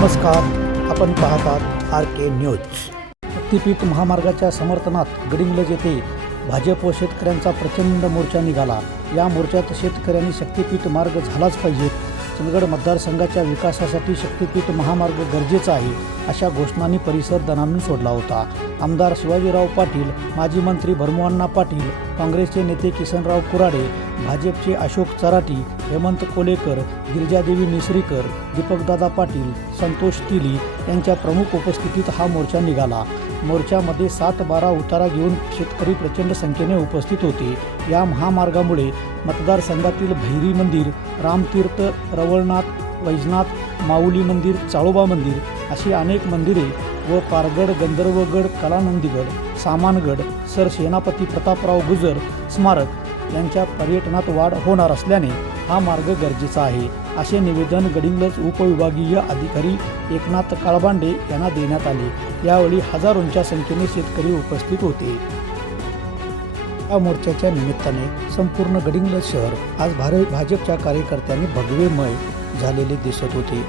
नमस्कार आपण पाहतात आर के न्यूज. शक्तीपीठ महामार्गाच्या समर्थनात गडिंग्लज येथे भाजप व शेतकऱ्यांचा प्रचंड मोर्चा निघाला. या मोर्चात शेतकऱ्यांनी शक्तीपीठ मार्ग झालाच पाहिजे. चंदगड मतदारसंघाच्या विकासासाठी शक्तीपीठ महामार्ग गरजेचा आहे अशा घोषणांनी परिसर दणानून सोडला होता. आमदार शिवाजीराव पाटील माजी मंत्री भरमोहन्ना पाटील काँग्रेसचे नेते किसनराव कुराडे भाजपचे अशोक चराटी हेमंत कोलेकर गिरिजादेवी निसरीकर दीपकदादा पाटील संतोष तिली यांच्या प्रमुख उपस्थितीत हा मोर्चा निघाला. मोर्चामध्ये सात बारा उतारा घेऊन शेतकरी प्रचंड संख्येने उपस्थित होते. या महामार्गामुळे मतदारसंघातील भैरी मंदिर रामतीर्थ रवळनाथ वैजनाथ माऊली मंदिर चाळोबा मंदिर अशी अनेक मंदिरे व पारगड गंधर्वगड कलानंदीगड सामानगड सर सेनापती प्रतापराव गुजर स्मारक यांच्या पर्यटनात वाढ होणार असल्याने हा मार्ग गरजेचा आहे असे निवेदन गडिंग्लज उपविभागीय अधिकारी एकनाथ काळबांडे यांना देण्यात आले. यावेळी हजारोंच्या संख्येने शेतकरी उपस्थित होते. या मोर्चाच्या निमित्ताने संपूर्ण गडिंग्लज शहर आज भार भाजपच्या कार्यकर्त्यांनी भगवेमय झालेले दिसत होते.